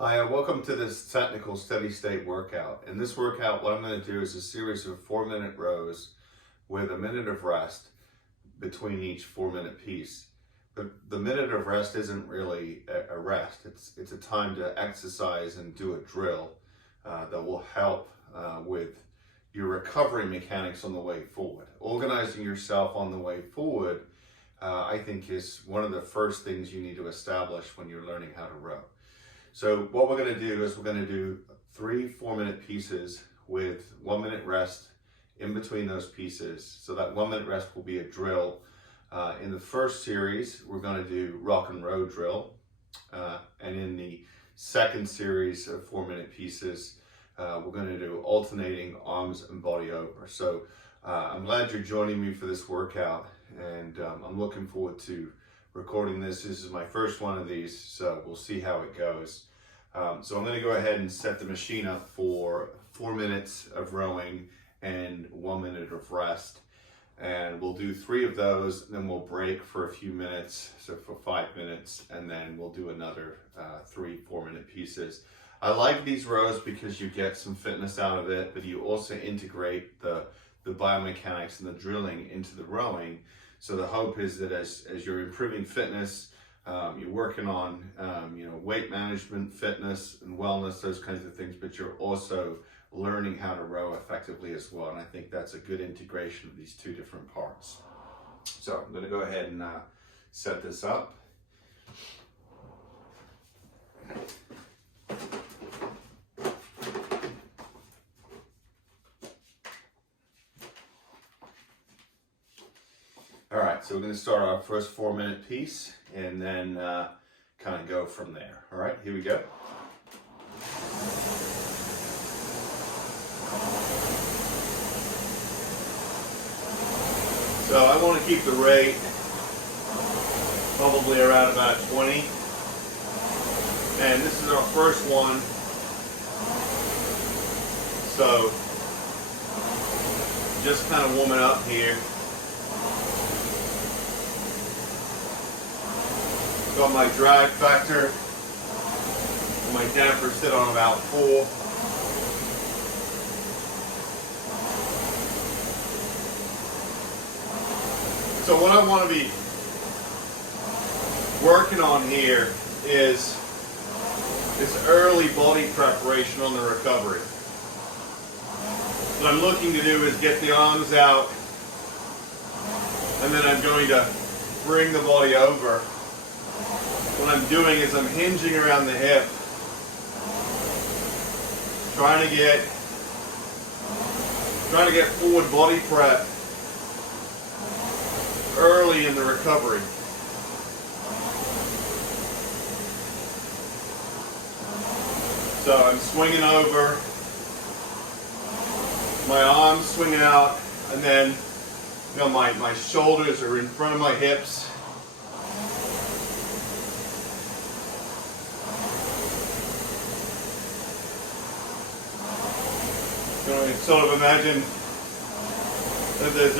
Hi, welcome to this technical steady state workout. In this workout, what I'm going to do is a series of 4-minute rows with a minute of rest between each 4-minute piece. But the minute of rest isn't really a rest. It's a time to exercise and do a drill that will help with your recovery mechanics on the way forward. Organizing yourself on the way forward, I think, is one of the first things you need to establish when you're learning how to row. So what we're going to do is we're going to do 3 4-minute pieces with 1 minute rest in between those pieces. So that 1 minute rest will be a drill. In the first series, we're going to do rock and row drill. And in the second series of 4-minute pieces, we're going to do alternating arms and body over. So I'm glad you're joining me for this workout, and I'm looking forward to recording this. This is my first one of these, so we'll see how it goes. So I'm going to go ahead and set the machine up for 4 minutes of rowing and 1 minute of rest. And we'll do 3 of those, and then we'll break for a few minutes, so for 5 minutes, and then we'll do another 3 4-minute pieces. I like these rows because you get some fitness out of it, but you also integrate the biomechanics and the drilling into the rowing. So the hope is that as you're improving fitness, you're working on weight management, fitness and wellness, those kinds of things, but you're also learning how to row effectively as well. And I think that's a good integration of these 2 different parts. So I'm going to go ahead and set this up. All right, so we're going to start our first 4-minute piece and then kind of go from there. All right, here we go. So I want to keep the rate probably around about 20. And this is our first one. So just kind of warming up here. Got my drag factor and my damper sit on about 4. So what I want to be working on here is this early body preparation on the recovery. What I'm looking to do is get the arms out, and then I'm going to bring the body over. What I'm doing is I'm hinging around the hip, trying to get forward body prep early in the recovery. So I'm swinging over, my arms swing out, and then my shoulders are in front of my hips. Sort of imagine that there's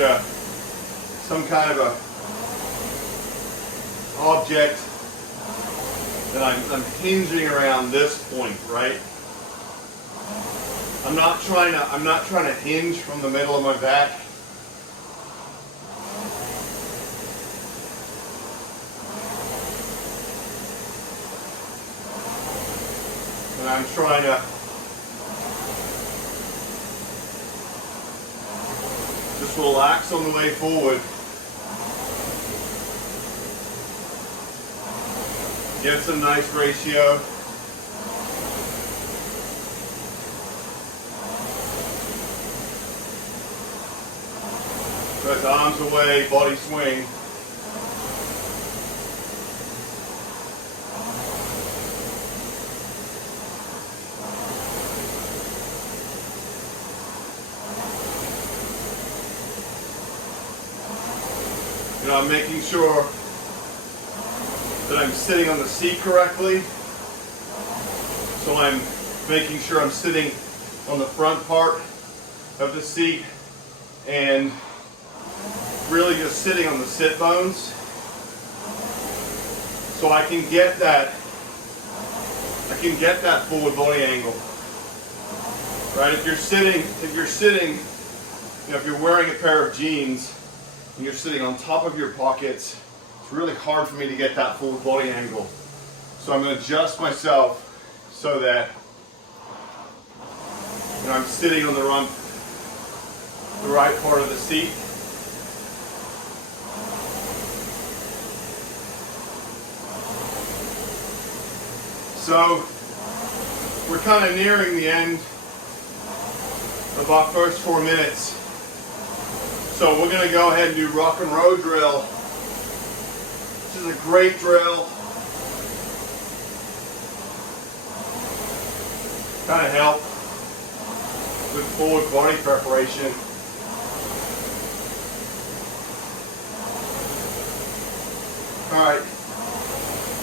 some kind of a object that I'm hinging around this point, right? I'm not trying to hinge from the middle of my back. And I'm trying to just relax on the way forward. Get some nice ratio. Press arms away, body swing. I'm making sure that I'm sitting on the seat correctly. So I'm making sure I'm sitting on the front part of the seat and really just sitting on the sit bones. So I can get that can get that forward body angle. Right? If you're sitting, if you're wearing a pair of jeans and you're sitting on top of your pockets, it's really hard for me to get that forward body angle. So I'm going to adjust myself so that I'm sitting on the right part of the seat. So we're kind of nearing the end of our first 4 minutes. So we're going to go ahead and do rock and roll drill. This is a great drill. Kind of help with forward body preparation. All right,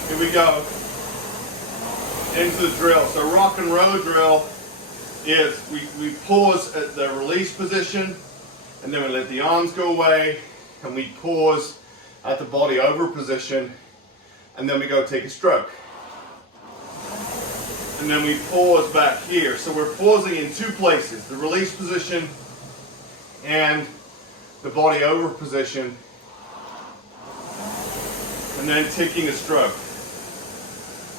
here we go. Into the drill. So rock and roll drill is we pause at the release position, and then we let the arms go away, and we pause at the body over position, and then we go take a stroke. And then we pause back here. So we're pausing in two places, the release position and the body over position, and then taking a stroke.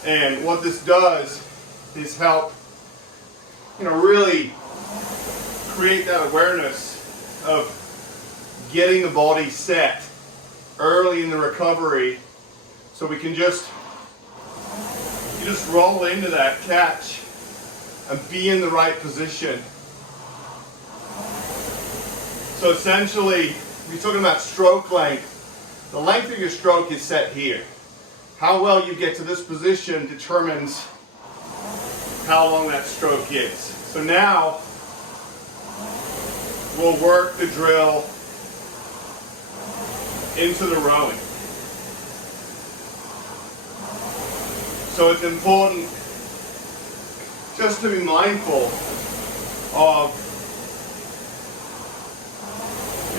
And what this does is help, really create that awareness of getting the body set early in the recovery, so we can just roll into that catch and be in the right position. So essentially, we're talking about stroke length. The length of your stroke is set here. How well you get to this position determines how long that stroke is. So now we'll work the drill into the rowing. So it's important just to be mindful of,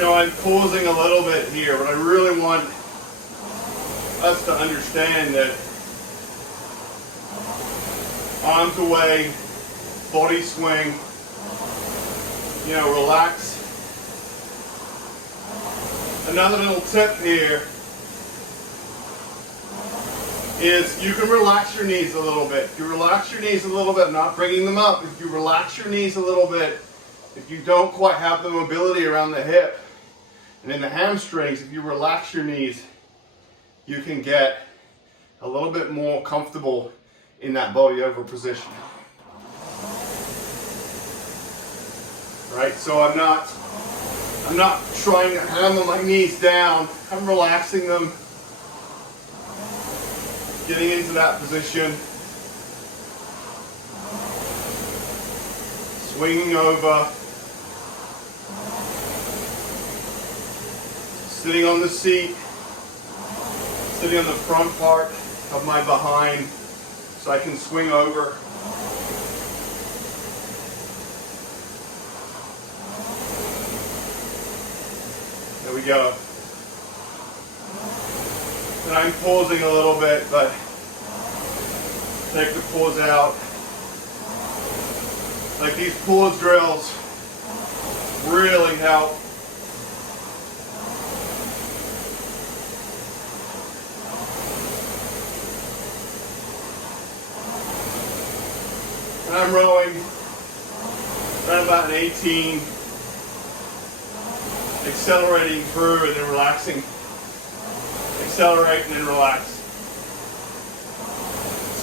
I'm pausing a little bit here, but I really want us to understand that arms away, body swing, relax. Another little tip here is you can relax your knees a little bit. If you relax your knees a little bit, not bringing them up, if you relax your knees a little bit, if you don't quite have the mobility around the hip and in the hamstrings, if you relax your knees, you can get a little bit more comfortable in that body over position. Right? So I'm not trying to hammer my knees down. I'm relaxing them, getting into that position, swinging over, sitting on the seat, sitting on the front part of my behind so I can swing over. There we go. And I'm pausing a little bit, but take the pause out. Like these pause drills really help. And I'm rowing around about an 18, accelerating through and then relaxing. Accelerate and then relax.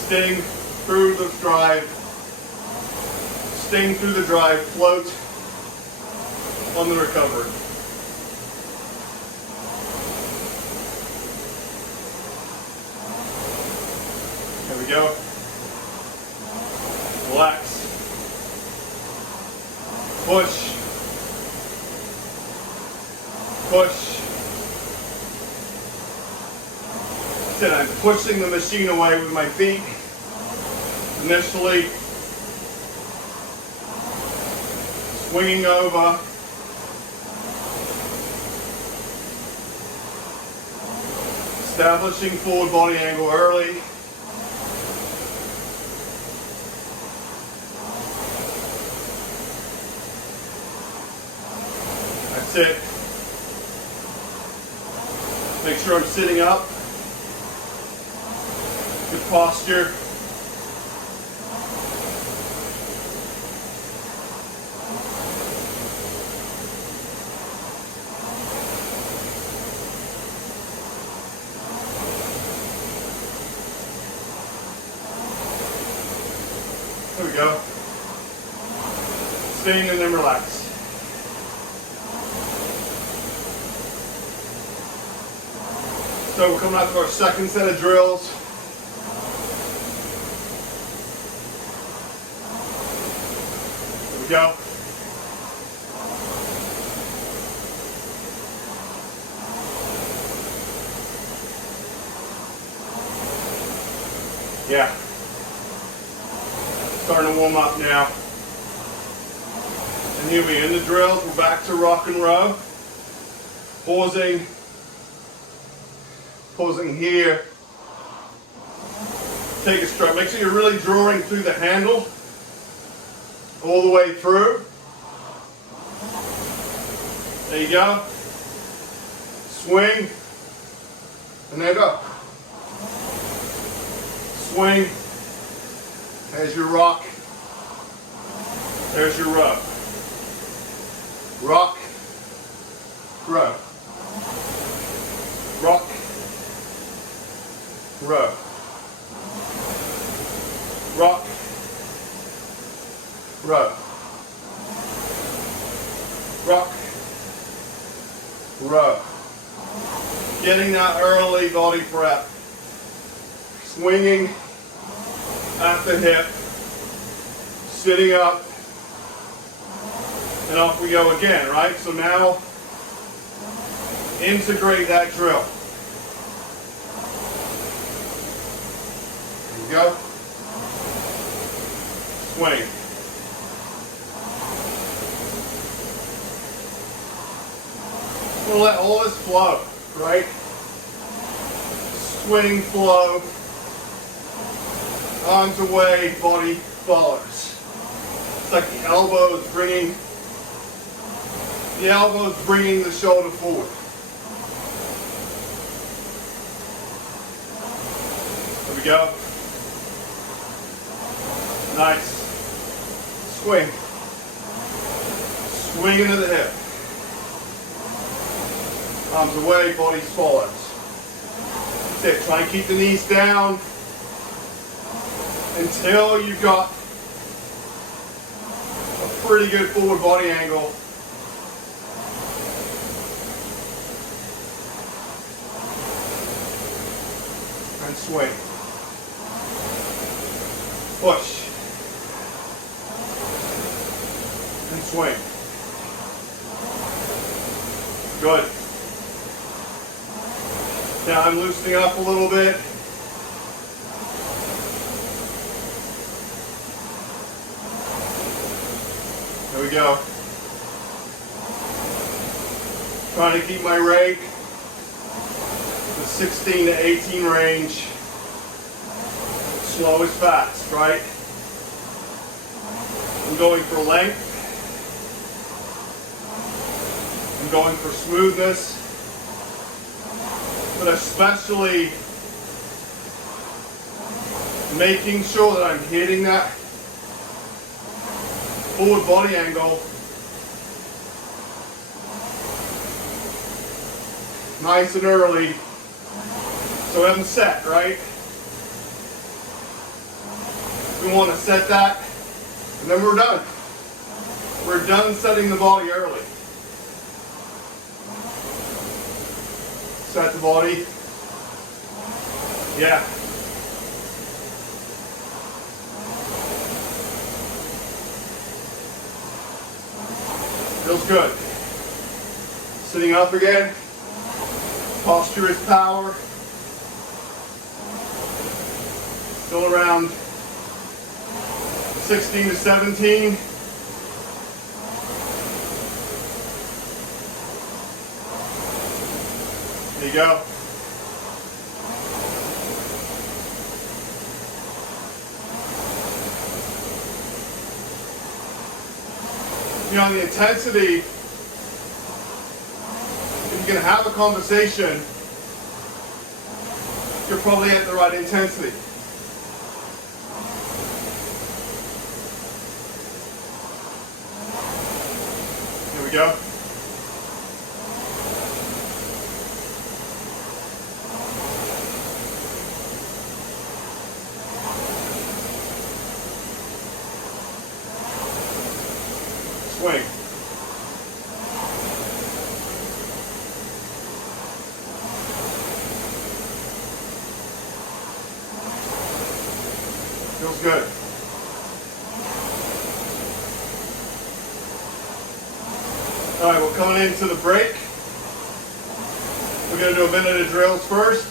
Sting through the drive. Sting through the drive. Float on the recovery. There we go. Relax. Push. Push. Then I'm pushing the machine away with my feet. Initially, swinging over. Establishing forward body angle early. sit. Make sure I'm sitting up. Good posture. There we go. Staying and then relax. So we're coming out to our second set of drills. There we go. Yeah. Starting to warm up now. And here we end the drills. We're back to rock and row. Pausing here. Take a stretch. Make sure you're really drawing through the handle all the way through. There you go. Swing. And there you go. Swing. There's your rock. There's your row. Rock. Row. Rock. Row. Rock. Row. Rock. Row. Getting that early body prep. Swinging at the hip. Sitting up. And off we go again, right? So now, integrate that drill. There you go. Swing. We'll let all this flow, right? Swing, flow. Arms away, body follows. It's like the elbows bringing the shoulder forward. There we go. Nice. Swing. Swing into the hip. Arms away, body follows. That's it. Try and keep the knees down until you've got a pretty good forward body angle. And swing. Push. And swing. Good. Now I'm loosening up a little bit. There we go. Trying to keep my rate the 16 to 18 range. Slow is fast, right? I'm going for length. I'm going for smoothness. But especially making sure that I'm hitting that forward body angle nice and early so we haven't set, right? We want to set that and then we're done. We're done setting the body early. Set the body. Yeah. Feels good. Sitting up again. Posture is power. Still around 16 to 17. There you go. You know, the intensity you can have a conversation, you're probably at the right intensity. Here we go. Swing. Feels good. All right, we're coming into the break. We're going to do a minute of drills first.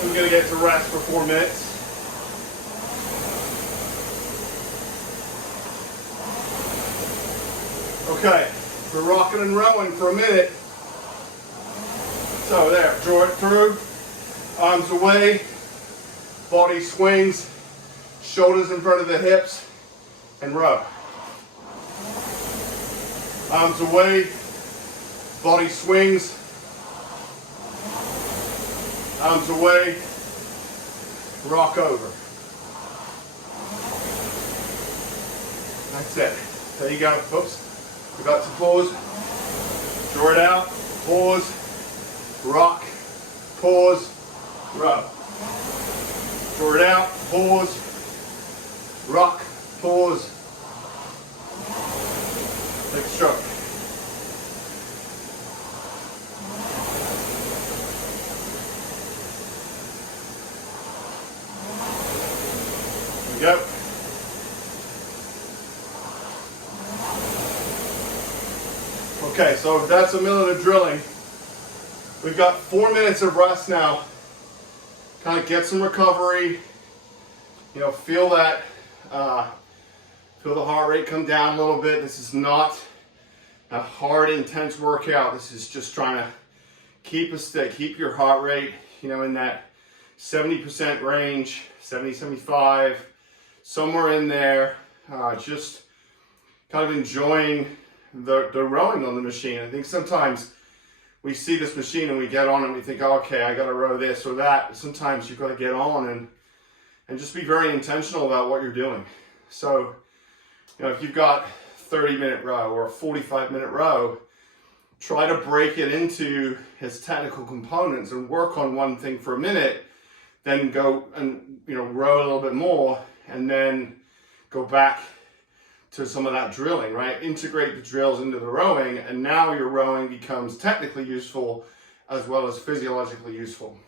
Then we're going to get to rest for 4 minutes. Okay, we're rocking and rowing for a minute. So there, draw it through, arms away, body swings, shoulders in front of the hips, and row. Arms away, body swings, arms away, rock over. That's it. There you go. Oops. We got to pause, draw it out, pause, rock, pause, row. Draw it out, pause, rock, pause, take a stroke. Here we go. Okay, so that's a minute of drilling. We've got 4 minutes of rest now. Kind of get some recovery. You know, feel that, feel the heart rate come down a little bit. This is not a hard, intense workout. This is just trying to keep your heart rate, you know, in that 70% range, 70, 75, somewhere in there. Just kind of enjoying the rowing on the machine. I think sometimes we see this machine and we get on and we think, oh, okay, I got to row this or that. Sometimes you've got to get on and just be very intentional about what you're doing. So, you know, if you've got 30-minute row or a 45-minute row, try to break it into its technical components and work on one thing for a minute, then go and, you know, row a little bit more and then go back to some of that drilling, right? Integrate the drills into the rowing, and now your rowing becomes technically useful as well as physiologically useful.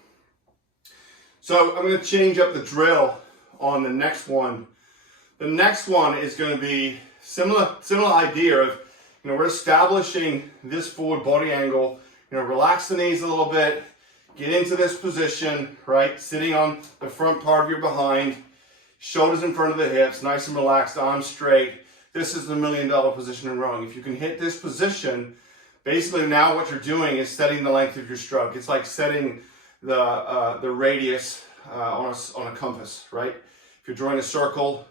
So I'm going to change up the drill on the next one. The next one is going to be similar idea of, you know, we're establishing this forward body angle. You know, relax the knees a little bit, get into this position, right? Sitting on the front part of your behind, shoulders in front of the hips, nice and relaxed, arms straight. This is the $1 million position in rowing. If you can hit this position, basically now what you're doing is setting the length of your stroke. It's like setting the radius on a compass, right? If you're drawing a circle,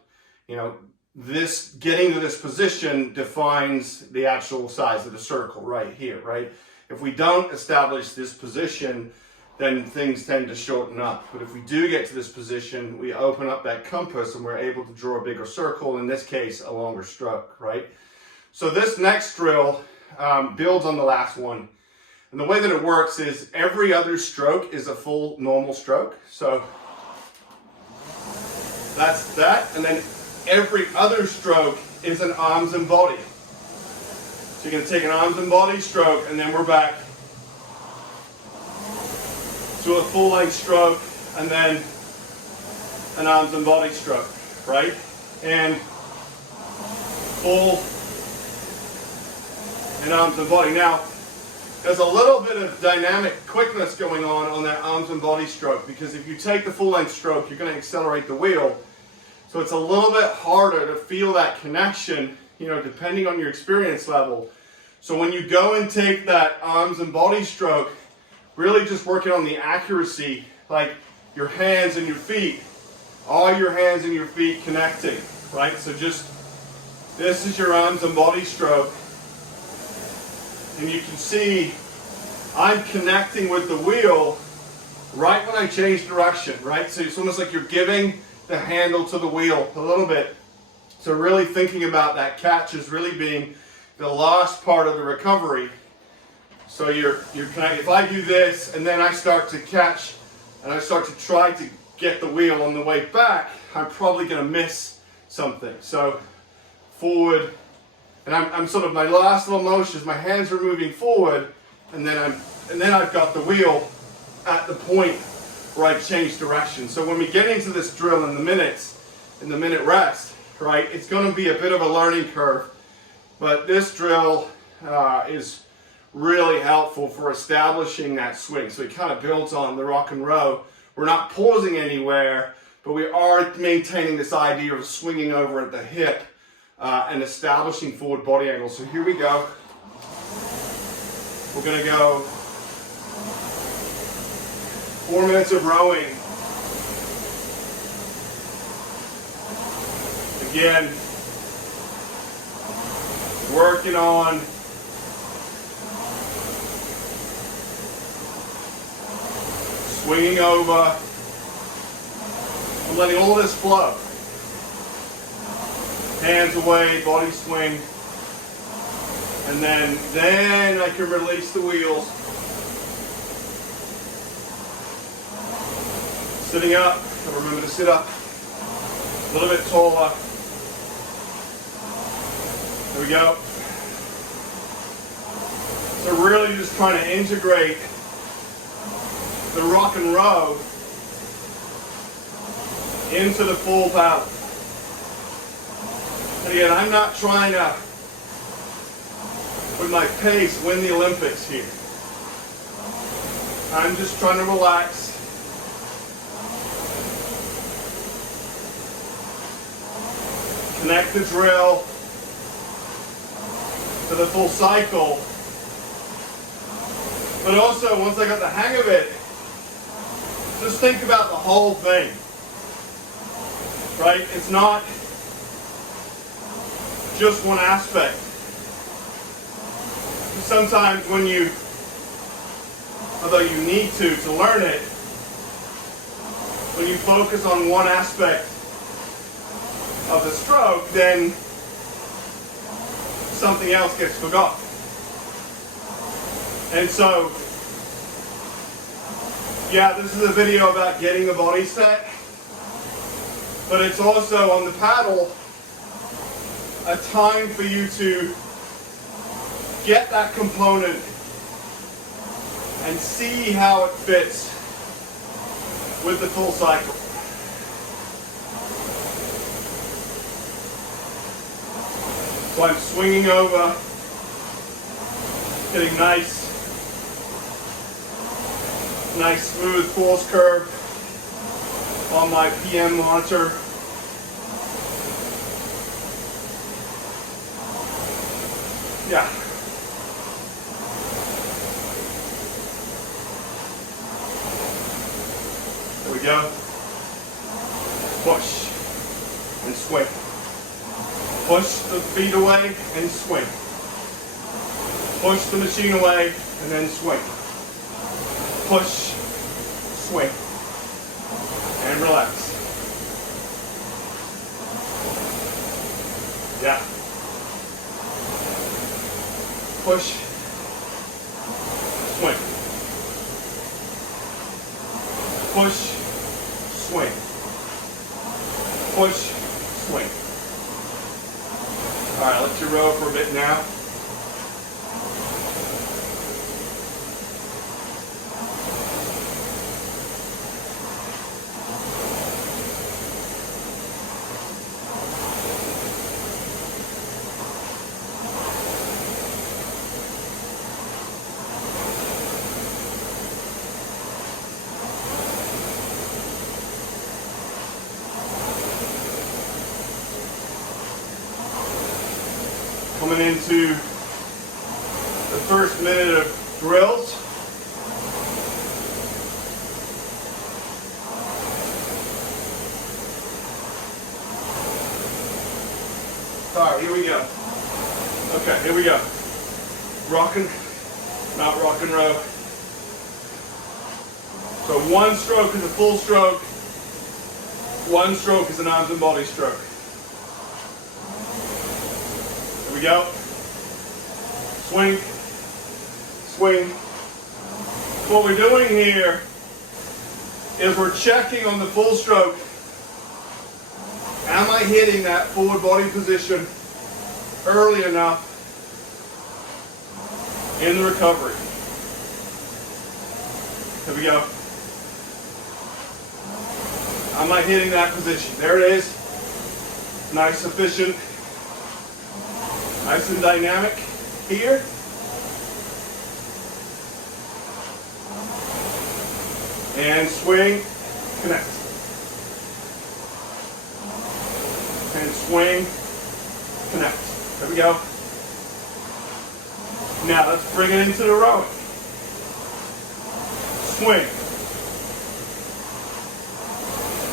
you know, this getting to this position defines the actual size of the circle right here, right? If we don't establish this position, then things tend to shorten up. But if we do get to this position, we open up that compass and we're able to draw a bigger circle, in this case, a longer stroke, right? So this next drill builds on the last one. And the way that it works is every other stroke is a full normal stroke. So that's that. And then every other stroke is an arms and body. So you're gonna take an arms and body stroke, and then we're back to a full length stroke, and then an arms and body stroke, right? And full and arms and body. Now, there's a little bit of dynamic quickness going on that arms and body stroke, because if you take the full length stroke, you're going to accelerate the wheel. So it's a little bit harder to feel that connection, you know, depending on your experience level. So when you go and take that arms and body stroke, really just working on the accuracy, like your hands and your feet, all your hands and your feet connecting, right? So just, this is your arms and body stroke. And you can see I'm connecting with the wheel right when I change direction, right? So it's almost like you're giving the handle to the wheel a little bit. So really thinking about that catch as really being the last part of the recovery. So you're connected. If I do this and then I start to catch and I start to try to get the wheel on the way back, I'm probably going to miss something. So forward, and I'm sort of, my last little motion is my hands are moving forward, and then I've got the wheel at the point where I change direction. So when we get into this drill in the minute rest, right, it's going to be a bit of a learning curve, but this drill is really helpful for establishing that swing. So it kind of builds on the rock and row. We're not pausing anywhere, but we are maintaining this idea of swinging over at the hip and establishing forward body angle. So here we go. We're going to go 4 minutes of rowing. Again, working on swinging over, and letting all this flow. Hands away, body swing, and then I can release the wheels. Sitting up, so remember to sit up a little bit taller. There we go. So really just trying to integrate the rock and row into the full paddle. And again, I'm not trying to, with my pace, win the Olympics here. I'm just trying to relax. Connect the drill to the full cycle. But also, once I got the hang of it, just think about the whole thing, right? It's not just one aspect. Sometimes when you, although you need to learn it, when you focus on one aspect of the stroke, then something else gets forgotten. And so, yeah, this is a video about getting the body set, but it's also on the paddle a time for you to get that component and see how it fits with the full cycle. So I'm swinging over, getting nice smooth force curve on my PM monitor. Yeah. There we go. Push and swing. Push the feet away and swing. Push the machine away and then swing. Push, swing, and relax. Yeah. Push, swing. Push, swing. Push, swing. All right, let you row for a bit now. Coming into the first minute of drills. All right, here we go. Okay, here we go. Rocking not rock and row. So one stroke is a full stroke. One stroke is an arms and body stroke. Here we go. Swing, swing. What we're doing here is we're checking on the full stroke. Am I hitting that forward body position early enough in the recovery? Here we go. Am I hitting that position? There it is. Nice, efficient, nice and dynamic here. And swing, connect. And swing, connect. There we go. Now let's bring it into the rowing. Swing.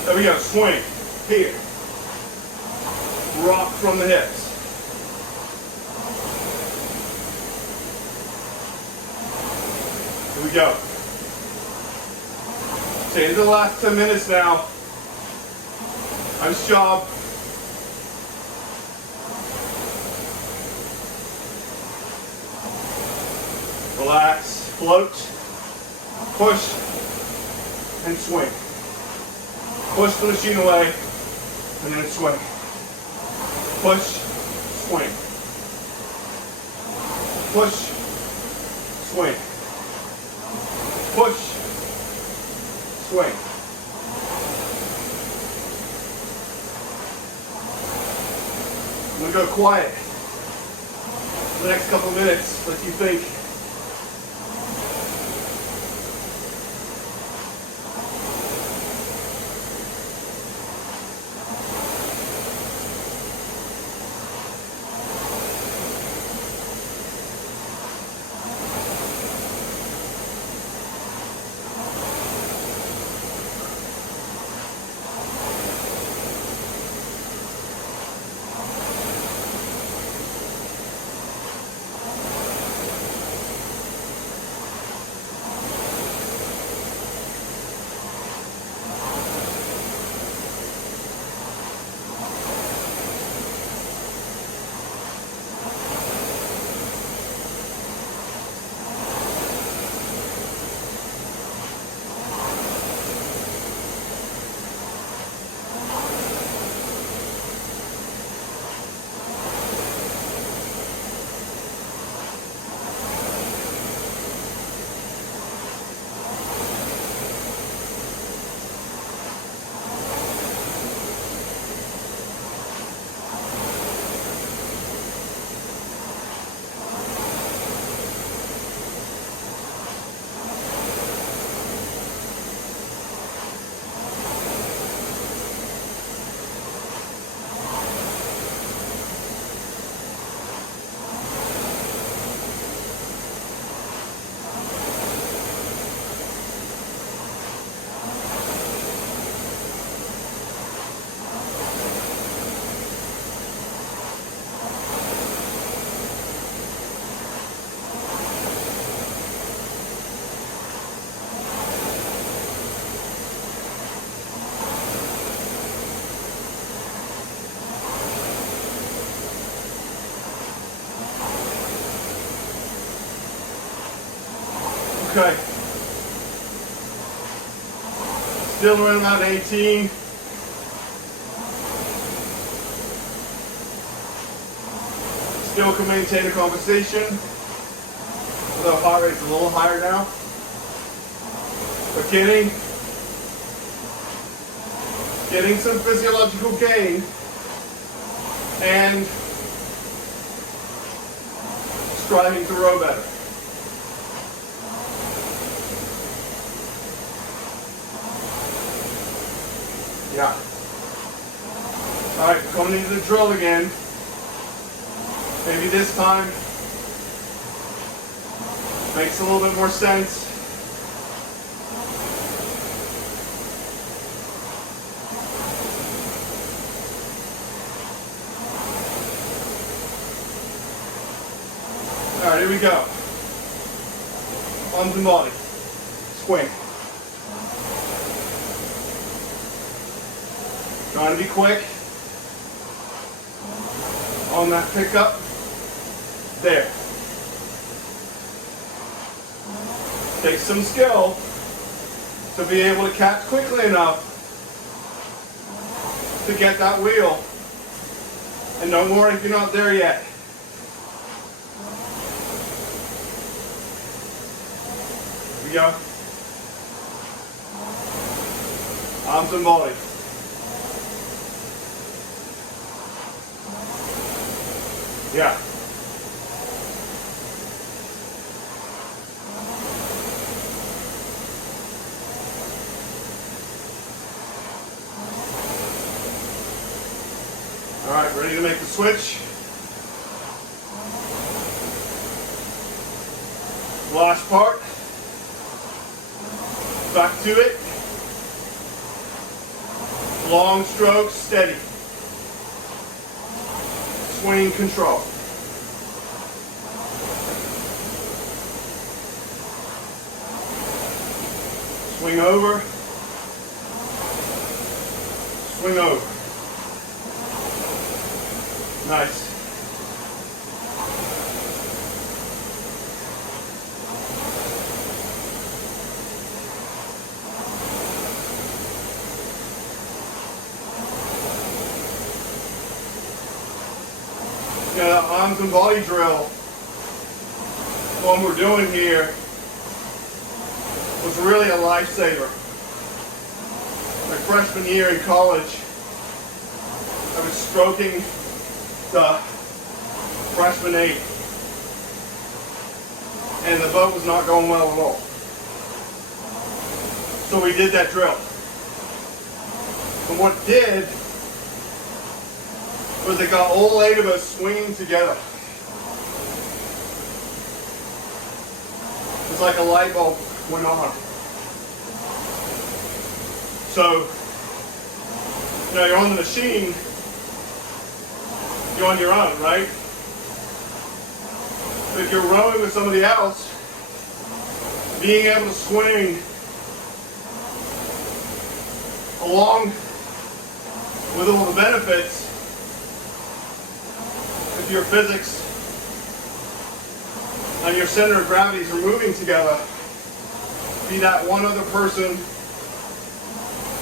There we go, swing. Here. Rock from the hips. Here we go. So into the last 10 minutes now. Nice job. Relax, float, push, and swing. Push the machine away, and then swing. Push, swing. Push, swing. Push, swing. I'm going to go quiet for the next couple minutes, let you think. Okay. Still running about 18. Still can maintain a conversation. Although heart rate's a little higher now. But getting some physiological gain and striving to row better. Yeah. All right, coming into the drill again. Maybe this time makes a little bit more sense. All right, here we go. arms and body. Swing. Trying to be quick on that pickup. There. Takes some skill to be able to catch quickly enough to get that wheel. And don't worry if you're not there yet. Here we go. Arms and body. Yeah. All right, ready to make the switch? Last part. Back to it. Long strokes, steady. Swing control. Swing over. Swing over. Nice. Yeah, that arms and body drill, what we're doing here, was really a lifesaver. My freshman year in college, I was stroking the freshman 8, and the boat was not going well at all. So we did that drill. And what it did was it got all 8 of us swinging together. It's like a light bulb went on. So, you know, you're on the machine, you're on your own, right? But if you're rowing with somebody else, being able to swing along with all the benefits, if your physics and your center of gravities are moving together, be that one other person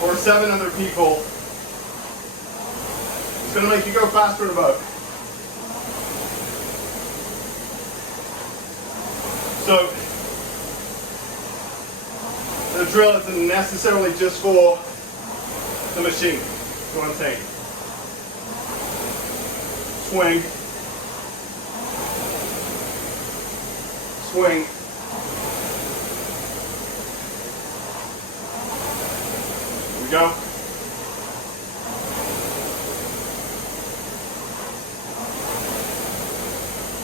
or 7 other people, it's going to make you go faster in a boat. So, the drill isn't necessarily just for the machine, is what I'm saying. Swing. Swing. Here we go.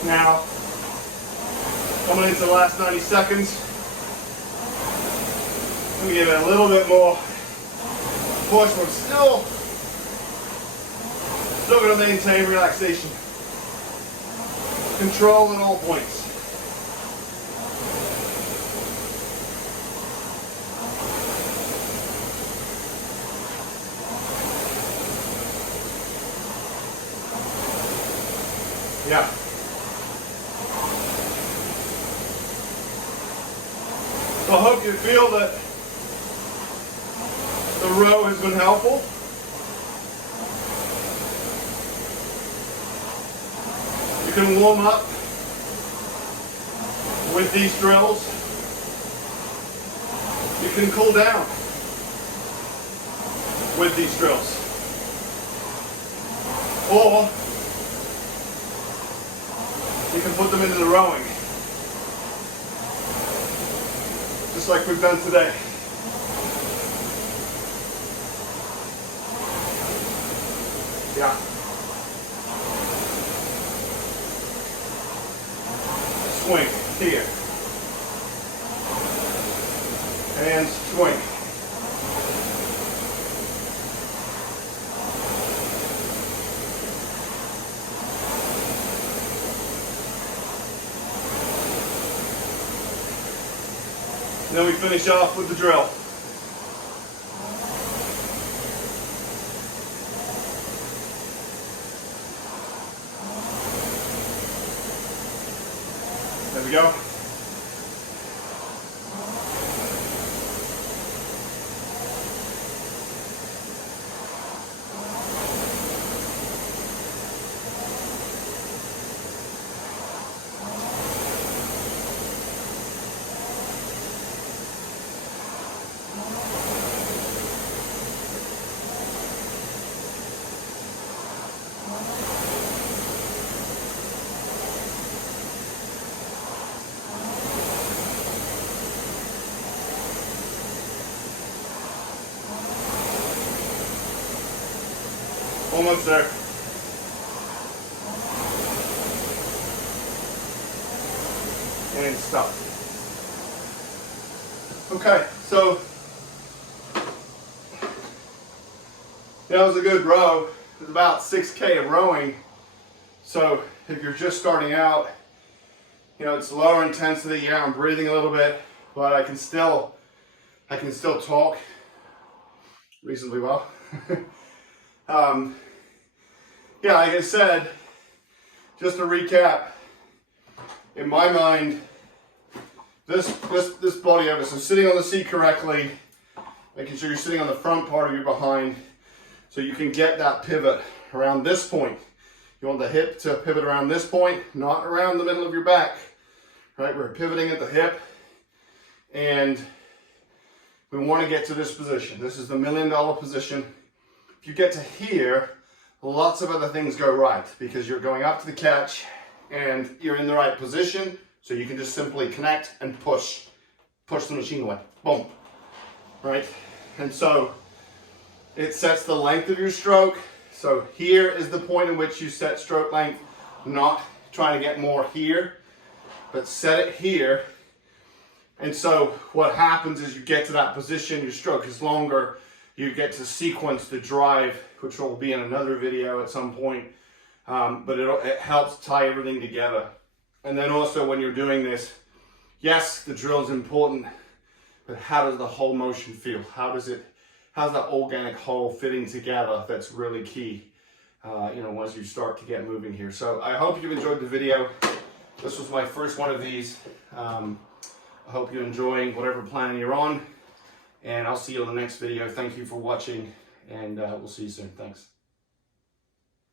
Now, coming into the last 90 seconds, let me give it a little bit more push, but still going to maintain relaxation. Control at all points. Yeah. So I hope you feel that the row has been helpful. You can warm up with these drills. You can cool down with these drills. Or you can put them into the rowing, just like we've done today. Yeah. Swing here. And swing. And then we finish off with the drill. There we go. Almost there. And stop. Okay, so that was a good row. It was about 6K of rowing. So if you're just starting out, you know, it's lower intensity. Yeah, I'm breathing a little bit, but I can still talk reasonably well. Yeah, like I said, just to recap, in my mind, this body over, so sitting on the seat correctly, making sure you're sitting on the front part of your behind, so you can get that pivot around this point. You want the hip to pivot around this point, not around the middle of your back, right? We're pivoting at the hip, and we want to get to this position. This is the $1 million position. If you get to here, lots of other things go right because you're going up to the catch and you're in the right position, so you can just simply connect and push the machine away. Boom. Right? And so it sets the length of your stroke. So here is the point in which you set stroke length, not trying to get more here, but set it here. And so what happens is you get to that position, your stroke is longer, you get to sequence the drive, which will be in another video at some point, but it helps tie everything together. And then also when you're doing this, yes, the drill is important, but how does the whole motion feel? How's that organic whole fitting together? That's really key, you know, once you start to get moving here. So I hope you've enjoyed the video. This was my first one of these. I hope you're enjoying whatever plan you're on, and I'll see you on the next video. Thank you for watching, and we'll see you soon. Thanks.